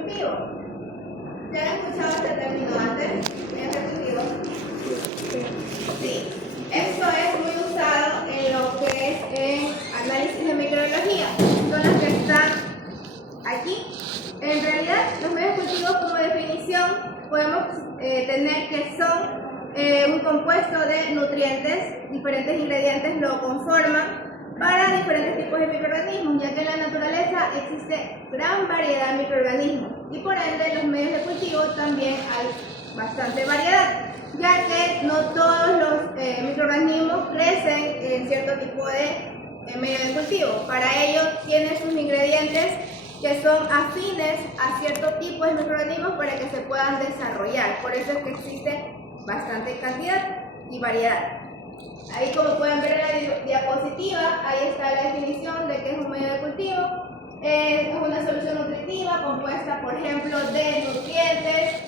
cultivo. ¿Ya han escuchado este término antes? ¿Medio de cultivo? Sí. Esto es muy usado en lo que es en análisis de microbiología. Son las que están aquí. En realidad, los medios de cultivo como definición podemos tener que son un compuesto de nutrientes, diferentes ingredientes lo conforman para diferentes tipos de microorganismos, ya que en la naturaleza existe gran variedad de microorganismos y por ende los medios de cultivo también hay bastante variedad, ya que no todos los microorganismos crecen en cierto tipo de medio de cultivo. Para ello tienen sus ingredientes que son afines a cierto tipo de microorganismos para que se puedan desarrollar. Por eso es que existe bastante cantidad y variedad. Ahí, como pueden ver en la diapositiva, ahí está la definición de qué es un medio de cultivo. Es una solución nutritiva compuesta, por ejemplo, de nutrientes,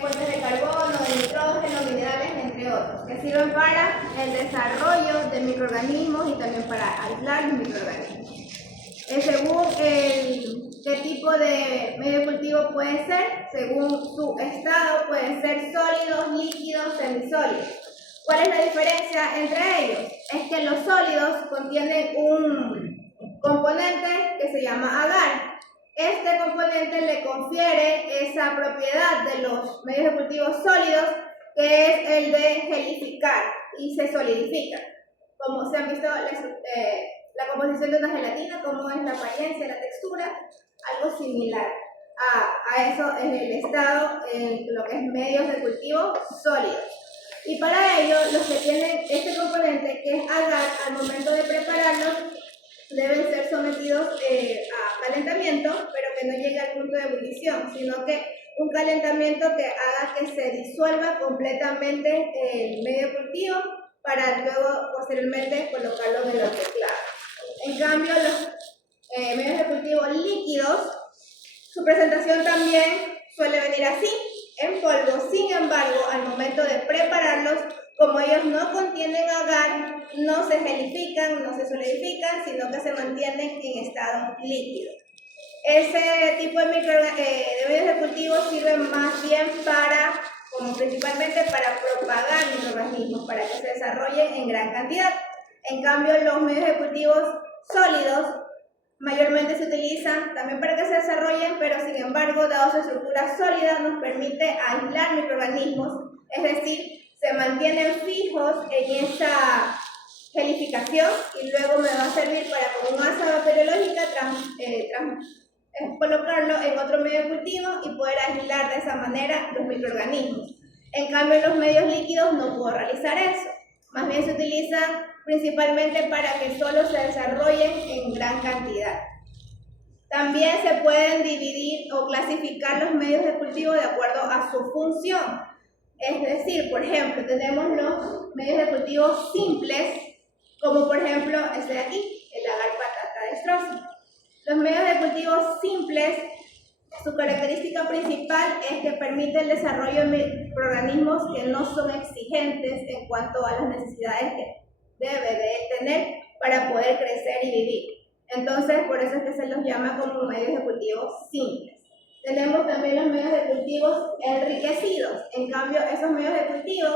fuentes de carbono, de nitrógeno, minerales, entre otros, que sirven para el desarrollo de microorganismos y también para aislar los microorganismos. Según qué tipo de medio de cultivo puede ser, según su estado, pueden ser sólidos, líquidos, semisólidos. ¿Cuál es la diferencia entre ellos? Es que los sólidos contienen un componente que se llama agar. Este componente le confiere esa propiedad de los medios de cultivo sólidos, que es el de gelificar y se solidifica. Como se han visto la composición de una gelatina, cómo es la apariencia, la textura, algo similar a eso en el estado, en lo que es medios de cultivo sólidos. Y para ello, los que tienen este componente, que es agar, al momento de prepararlos, deben ser sometidos a calentamiento, pero que no llegue al punto de ebullición, sino que un calentamiento que haga que se disuelva completamente el medio de cultivo para luego, posteriormente, colocarlo en el autoclave. En cambio, los medios de cultivo líquidos, su presentación también suele venir así, en polvo. Sin embargo, al momento de prepararlos, como ellos no contienen agar, no se gelifican, no se solidifican, sino que se mantienen en estado líquido. Ese tipo de medios de cultivo sirven más bien principalmente para propagar microorganismos, para que se desarrollen en gran cantidad. En cambio, los medios de cultivos sólidos mayormente se utilizan también para que se desarrollen, pero sin embargo, dado su estructura sólida, nos permite aislar microorganismos, es decir, se mantienen fijos en esa gelificación y luego me va a servir para, con masa bacteriológica, colocarlo en otro medio de cultivo y poder aislar de esa manera los microorganismos. En cambio, en los medios líquidos no puedo realizar eso. Más bien se utilizan principalmente para que solo se desarrollen en gran cantidad. También se pueden dividir o clasificar los medios de cultivo de acuerdo a su función. Es decir, por ejemplo, tenemos los medios de cultivo simples, como por ejemplo este de aquí, el agar patata destroza. Los medios de cultivo simples, su característica principal es que permite el desarrollo de microorganismos que no son exigentes en cuanto a las necesidades que debe de tener para poder crecer y vivir. Entonces, por eso es que se los llama como medios de cultivo simples. Tenemos también los medios de cultivo enriquecidos. En cambio, esos medios de cultivo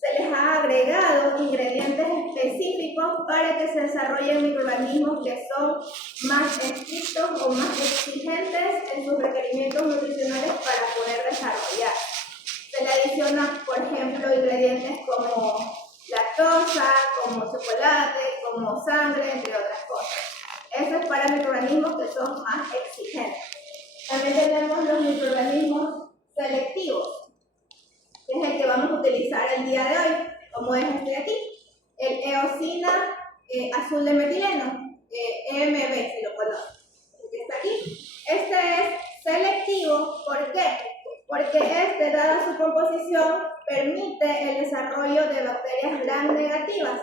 se les ha agregado ingredientes específicos para que se desarrollen microorganismos que son más estrictos o más exigentes en sus requerimientos nutricionales para poder desarrollar. Se le adiciona, por ejemplo, ingredientes como lactosa, como chocolate, como sangre, entre otras cosas. Eso es para microorganismos que son más exigentes. También tenemos los microorganismos selectivos, que es el que vamos a utilizar el día de hoy, como es este de aquí, el eosina azul de metileno, EMB, si lo conocen, el que está aquí. Este es selectivo, ¿por qué? Porque este, dada su composición, permite el desarrollo de bacterias gram negativas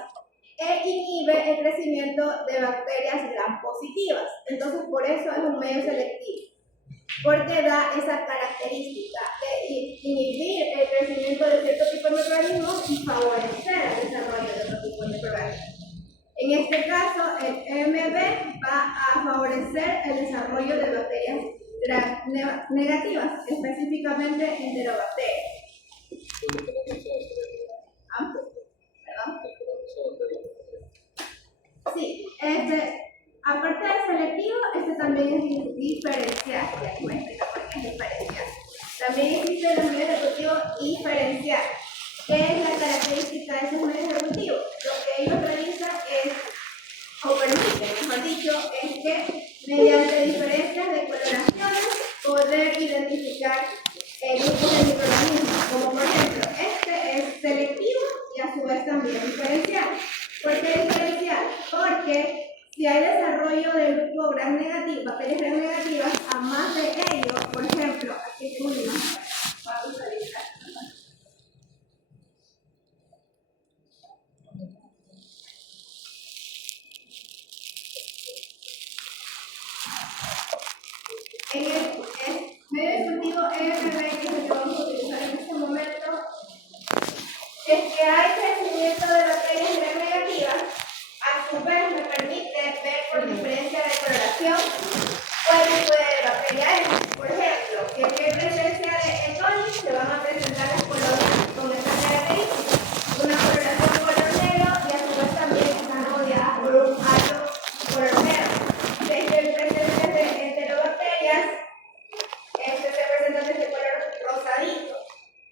e inhibe el crecimiento de bacterias gram positivas. Entonces, por eso es un medio selectivo, porque da esa característica de inhibir el crecimiento de cierto tipo de microorganismos y favorecer el desarrollo de otro tipo de microorganismos. En este caso, el EMB va a favorecer el desarrollo de bacterias gram negativas, específicamente enterobacterias. ¿Perdón? Sí, aparte de selectivo, también es diferencial. Ya les voy a explicar por qué es diferencial. También existe el medio ejecutivo diferencial. ¿Qué es la característica de esos medios ejecutivos? Lo que ellos realizan es, o permiten, mejor dicho, es que mediante diferencias de coloraciones poder identificar grupos de microorganismos, como por ejemplo, este es selectivo y a su vez también diferencial. ¿Por qué diferencial? Porque si hay desarrollo de grupo gram negativo, bacterias gram negativas, a más de ellos, por ejemplo, aquí tengo una imagen, vamos a visualizar. En el medio cultivo EFB, que es el que vamos a utilizar en este momento, es que hay crecimiento de bacterias gram negativas, a su vez me permite ver por diferencia de coloración cuál tipo de bacteria es. Por ejemplo, si aquí hay presencia de E. coli, se van a presentar las colonias con estas características. Una coloración color negro y a su vez también están rodeadas por un halo color negro. Si hay presencia de enterobacterias, se presentan de color rosadito.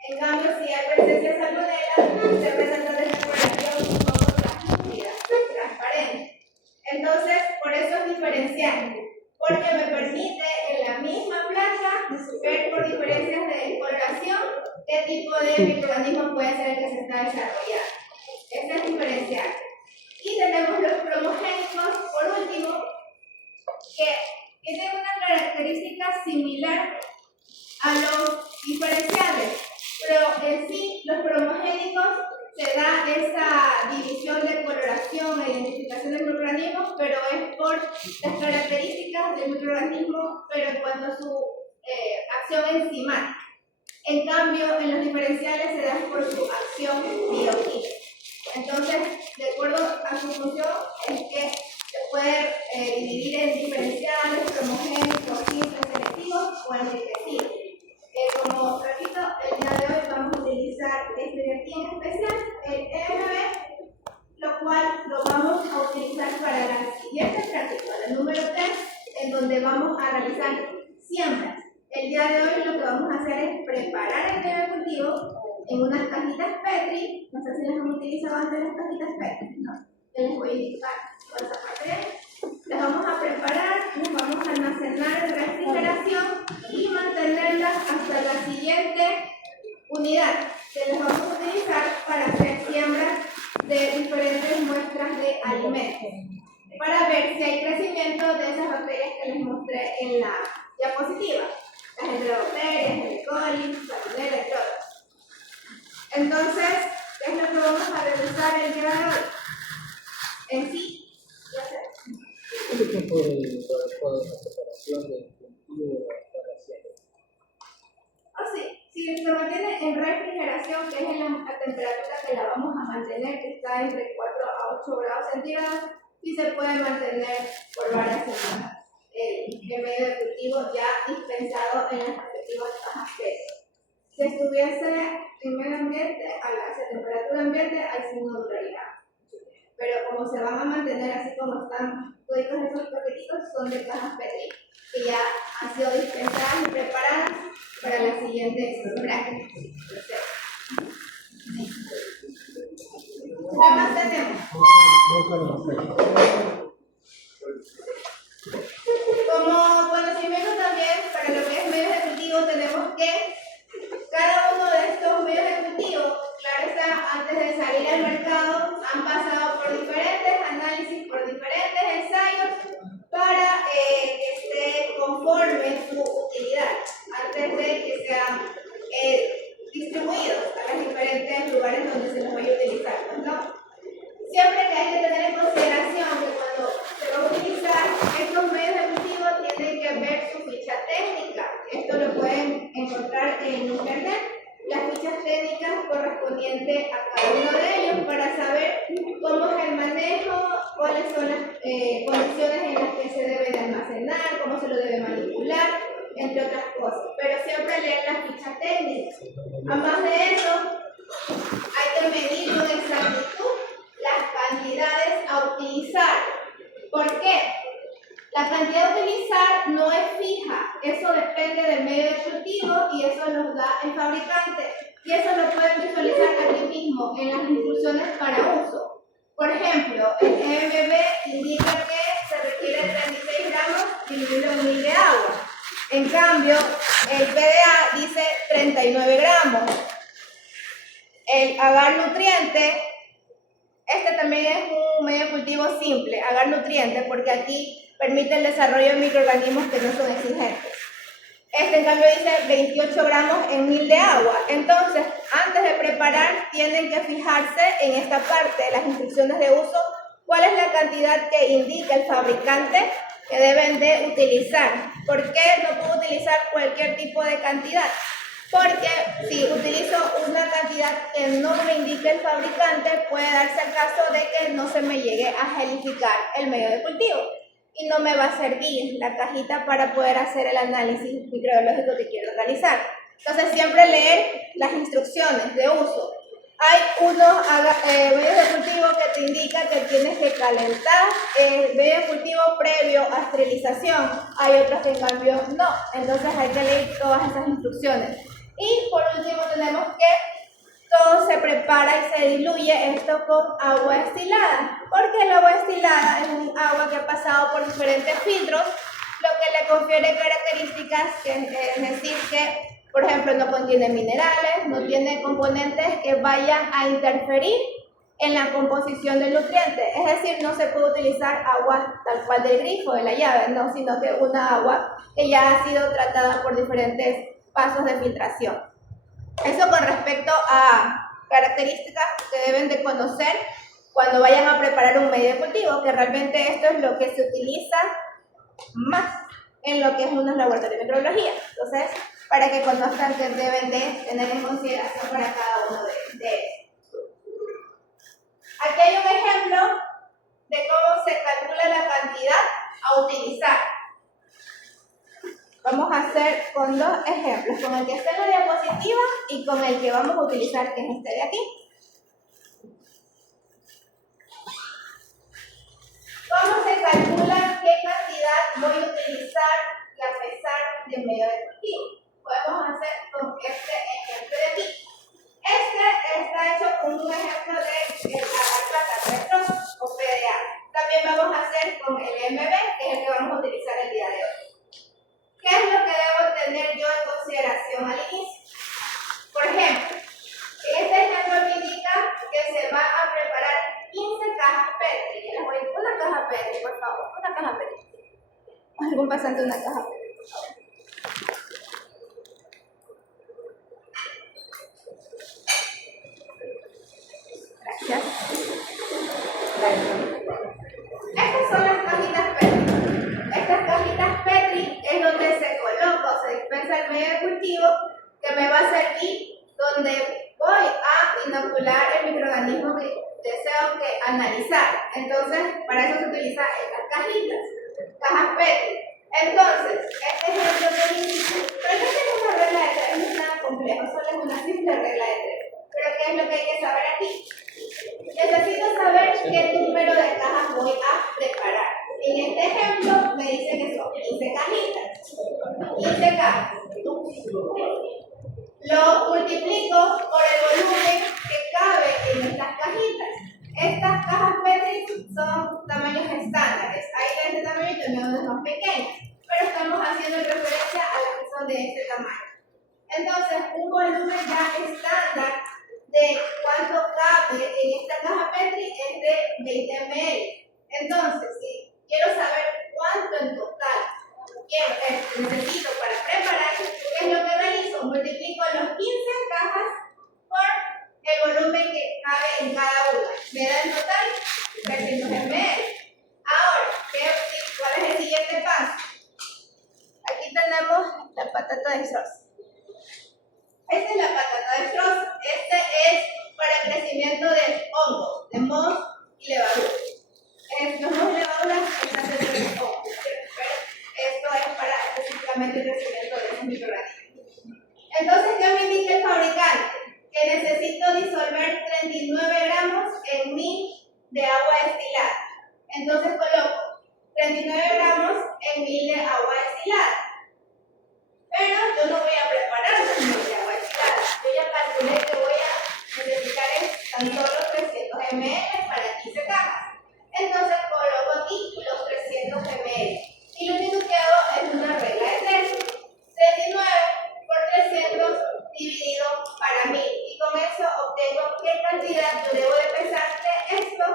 En cambio, si hay presencia de salmonella, se presenta de coloración un poco translúcida, transparente. Entonces, por eso es diferencial, porque me permite en la misma planta ver por diferencias de coloración qué tipo de microorganismo puede ser el que se está desarrollando. Ese es diferencial. Y tenemos los cromogénicos, por último, que tienen una característica similar a los diferenciales, pero en sí los cromogénicos se da esa división de coloración e identificación de microorganismos, pero es por las características del microorganismo, pero en cuanto a su acción enzimática. En cambio, en los diferenciales se da por su acción bioquímica. Entonces, de acuerdo a su función, es que se puede dividir en diferenciales, cromogénicos, simples, selectivos o enriquecidos. Como repito, el día de hoy vamos a utilizar este de aquí en especial, el EMB, lo cual lo vamos a utilizar para la siguiente práctica, la número 3, en donde vamos a realizar siembras. El día de hoy lo que vamos a hacer es preparar el medio cultivo en unas cajitas Petri. No sé si las han utilizado antes las cajitas Petri, ¿no? Yo les voy a indicar toda esa parte. Las vamos a preparar, las vamos a almacenar en refrigeración y mantenerlas hasta la siguiente unidad, que las vamos a utilizar para hacer siembras de diferentes muestras de alimentos, para ver si hay crecimiento de esas bacterias que les mostré en la diapositiva, las enterobacterias, el E. coli, salmonella y todo. Entonces, ¿qué es lo que vamos a realizar el día de hoy? En sí, ya sé. ¿Cuánto tiempo de preparación de cultivo para siembra? Sí, si se mantiene en refrigeración, que es en la temperatura que la vamos a mantener, que está entre 4 a 8 grados centígrados, y se puede mantener por varias semanas el medio de cultivo ya dispensado en las respectivas cajas PET. Si estuviese en medio ambiente, a la temperatura ambiente, ahí sí no duraría. Pero como se van a mantener así como están todos esos paquetitos, son de cajas Petri, que ya han sido dispensadas y preparadas para la siguiente práctica. ¿Qué más tenemos? Como conocimiento también, para lo que es medios de cultivo, tenemos que cada uno de estos medios de cultivo, claro está, antes de salir al mercado, han pasado por diferentes análisis, por diferentes ensayos, para que esté conforme su utilidad, antes de que sean distribuidos a los diferentes lugares donde se los vaya a utilizar, ¿no? Siempre que hay que tener en consideración que cuando se va a utilizar estos medios de cultivo tienen que ver su ficha técnica. Esto lo pueden encontrar en internet, las fichas técnicas correspondientes a cada uno de ellos para saber cómo es el manejo, cuáles son las condiciones en las que se debe de almacenar, cómo se lo debe manipular, entre otras cosas, pero siempre leer la ficha técnica. Además de eso, hay que medir con exactitud las cantidades a utilizar. ¿Por qué? La cantidad a utilizar no es fija, eso depende del medio de cultivo y eso nos da el fabricante. Y eso lo pueden visualizar aquí mismo en las instrucciones para uso. Por ejemplo, el EMB indica que se requiere 36 gramos dividido en 1000 de agua. En cambio, el PDA dice 39 gramos. El agar nutriente, este también es un medio de cultivo simple, agar nutriente, porque aquí permite el desarrollo de microorganismos que no son exigentes. Este, en cambio, dice 28 gramos en 1000 de agua. Entonces, antes de preparar, tienen que fijarse en esta parte de las instrucciones de uso, cuál es la cantidad que indica el fabricante que deben de utilizar. ¿Por qué no puedo utilizar cualquier tipo de cantidad? Porque si utilizo una cantidad que no me indique el fabricante, puede darse el caso de que no se me llegue a gelificar el medio de cultivo y no me va a servir la cajita para poder hacer el análisis microbiológico que quiero realizar. Entonces, siempre leer las instrucciones de uso. Hay unos medios de cultivo que te indican que tienes que calentar el medio de cultivo previo a esterilización. Hay otros que en cambio no. Entonces, hay que leer todas esas instrucciones. Y por último tenemos que todo se prepara y se diluye esto con agua destilada, porque el agua destilada es un agua que ha pasado por diferentes filtros, lo que le confiere características, es decir que, por ejemplo, no contiene minerales, no tiene componentes que vayan a interferir en la composición del nutriente, es decir, no se puede utilizar agua tal cual del grifo, de la llave, no, sino que una agua que ya ha sido tratada por diferentes pasos de filtración. Eso con respecto a características que deben de conocer cuando vayan a preparar un medio de cultivo, que realmente esto es lo que se utiliza más en lo que es un laboratorio de microbiología. Entonces, para que conozcan que deben de tener en consideración para cada uno de ellos. Aquí hay un ejemplo de cómo se calcula la cantidad a utilizar. Vamos a hacer con dos ejemplos, con el que está en la diapositiva y con el que vamos a utilizar, que es este de aquí. ¿Cómo se calcula qué cantidad voy a utilizar y a pesar del medio de cultivo? Podemos hacer con este ejemplo de aquí. Este está hecho con un ejemplo de agar plata o PDA. También vamos a hacer con el MB, que es el que vamos a utilizar el día de hoy. ¿Qué es lo que debo tener yo en consideración al inicio? Por ejemplo, este ejemplo me indica que se va a preparar 15 cajas Petri. Les voy a decir una caja Petri, por favor, una caja Petri. ¿Algún pasante una caja Petri, por favor? Gracias. Estas son las cajitas Petri. Estas cajitas Petri es donde se coloca o se dispensa el medio de cultivo que me va a servir, donde voy a inocular el microorganismo que deseo analizar. Entonces, para eso se utilizan estas cajitas, cajas Petri. Entonces, este ejemplo que dice, pero esta es una regla de 3, no es nada complejo, solo es una simple regla de 3. Pero ¿qué es lo que hay que saber aquí? Necesito saber qué número de cajas voy a preparar. En este ejemplo me dice que son 15 cajitas. 15 cajas. Lo multiplico por el volumen que cabe en estas cajitas. Estas cajas Petri son tamaños estándares. Hay de este tamaño y también unas más pequeñas. Pero estamos haciendo referencia a las que son de este tamaño. Entonces, un volumen ya estándar de cuánto cabe en esta caja Petri es de 20 ml. Entonces, si quiero saber cuánto en total necesito para preparar, ¿qué es lo que realizo? Multiplico los 15 cajas por el volumen que cabe en cada una. Me da en total 300 ml. Ahora, ¿cuál es el siguiente paso? Aquí tenemos la patata de Strauss. Esta es la patata de Strauss. Este es para el crecimiento de hongos, de mohos y levaduras. Los mohos y levaduras están dentro de hongos, pero esto es para específicamente el crecimiento esos microorganismos. Entonces, ¿qué me indica el fabricante? Que necesito disolver 39 gramos en 1000 de agua destilada. Entonces coloco 39 gramos en 1000 de agua destilada. Pero yo no voy a preparar 1000 de agua destilada. Yo ya calculé que voy a necesitar tan solo 300 ml para 15 cajas. Entonces coloco aquí los 300 ml. Y lo único que hago es una regla de 3. 39 por 300 dividido para 1000. Y con eso obtengo qué cantidad yo debo de pesar de esto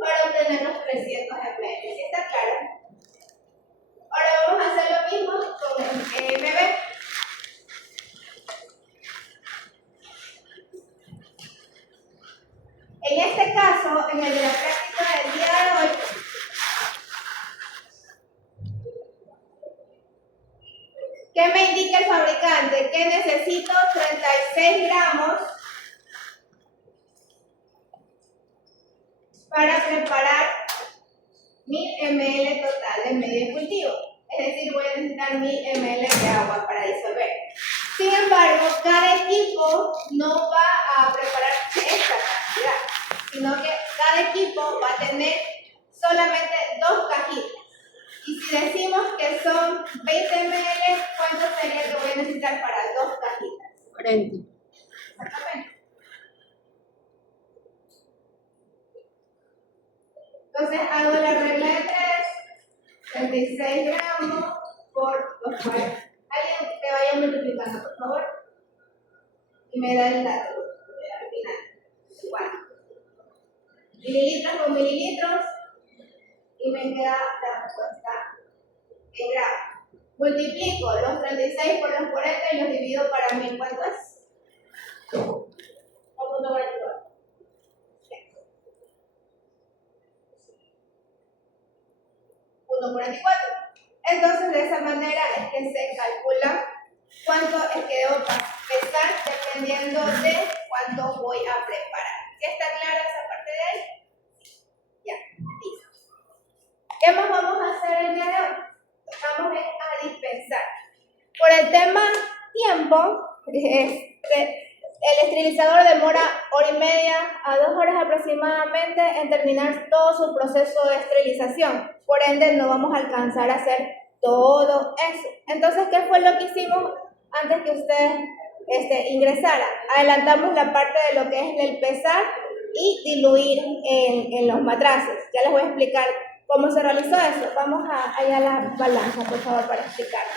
para obtener los 300 ml. ¿Sí está claro? Ahora vamos a hacer lo mismo con el MB. En este caso, en el de la práctica del día de hoy, ¿qué me indica el fabricante? Que necesito 36 gramos para preparar 1000 ml total de medio de cultivo. Es decir, voy a necesitar 1000 ml de agua para disolver. Sin embargo, cada equipo no va a preparar esta cantidad, sino que cada equipo va a tener solamente 2 cajitas. Y si decimos que son 20 ml, ¿cuánto sería que voy a necesitar para 2 cajitas? 40. Exactamente. Entonces hago la regla de 3, 36 gramos por 2 cuartos. Alguien que vaya multiplicando, por favor. Y me da el dato al final. Igual. Mililitros por mililitros. Y me queda la respuesta en gramos. Multiplico los 36 por los 40 y los divido para 1000. ¿Cuánto es? 1.42. 1.44. Entonces, de esa manera es que se calcula cuánto es que debo pesar dependiendo de cuánto voy a preparar. ¿Ya está clara esa parte de ahí? Ya, listo. ¿Qué más vamos a hacer el día de hoy? Vamos a dispensar. Por el tema tiempo, el esterilizador demora 1:30 a 2 horas aproximadamente en terminar todo su proceso de esterilización. Por ende, no vamos a alcanzar a hacer todo eso. Entonces, ¿qué fue lo que hicimos antes que ustedes ingresaran? Adelantamos la parte de lo que es el pesar y diluir en los matraces. Ya les voy a explicar cómo se realizó eso. Vamos allá a la balanza, por favor, para explicarles.